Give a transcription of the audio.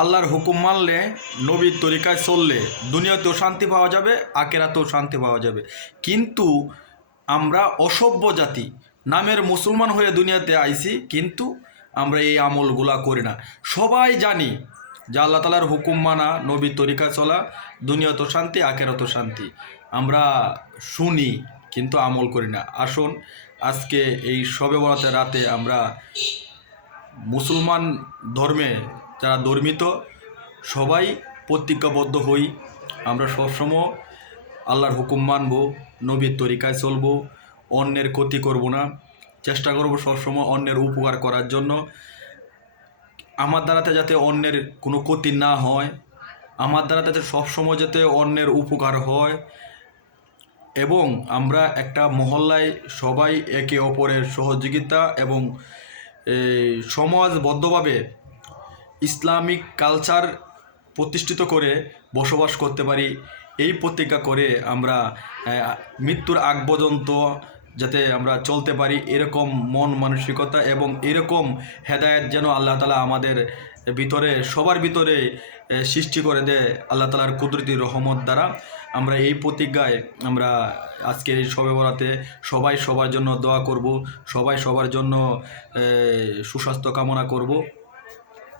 আল্লাহর হুকুম মানলে, নবীর তরিকায় চললে দুনিয়াতেও শান্তি পাওয়া যাবে, আখিরাতেও শান্তি পাওয়া যাবে। কিন্তু আমরা অসভ্য জাতি, নামের মুসলমান হয়ে দুনিয়াতে আইছি, কিন্তু আমরা এই আমলগুলা করি না। সবাই জানি যে আল্লাহ তাআলার হুকুম মানা, নবীর তরিকায় চলা, দুনিয়াতেও শান্তি, আখিরাতেও শান্তি। আমরা শুনি কিন্তু আমল করি না। আসুন আজকে এই শবে বরাতের রাতে আমরা মুসলমান ধর্মে যারা ধর্মিত সবাই প্রতিজ্ঞাবদ্ধ হই। আমরা সবসময় আল্লাহর হুকুম মানব, নবীর তরিকায় চলব, অন্যের ক্ষতি করব না, চেষ্টা করব সবসময় অন্যের উপকার করার জন্য। আমার দ্বারাতে যাতে অন্যের কোনো ক্ষতি না হয়, আমার দ্বারাতে যাতে সবসময় যাতে অন্যের উপকার হয়, এবং আমরা একটা মহল্লায় সবাই একে অপরের সহযোগিতা এবং সমাজবদ্ধভাবে ইসলামিক কালচার প্রতিষ্ঠিত করে বসবাস করতে পারি, এই প্রতিজ্ঞা করে আমরা মৃত্যুর আগ পর্যন্ত যাতে আমরা চলতে পারি, এরকম মন মানসিকতা এবং এরকম হেদায়েত যেন আল্লাহ তাআলা আমাদের ভিতরে, সবার ভিতরে সৃষ্টি করে দেয় আল্লাহ তাআলার কুদরতি রহমত দ্বারা। আমরা এই প্রতিজ্ঞায় আমরা আজকের এই শবে বরাতে সবাই সবার জন্য দোয়া করব, সবাই সবার জন্য সুস্বাস্থ্য কামনা করব।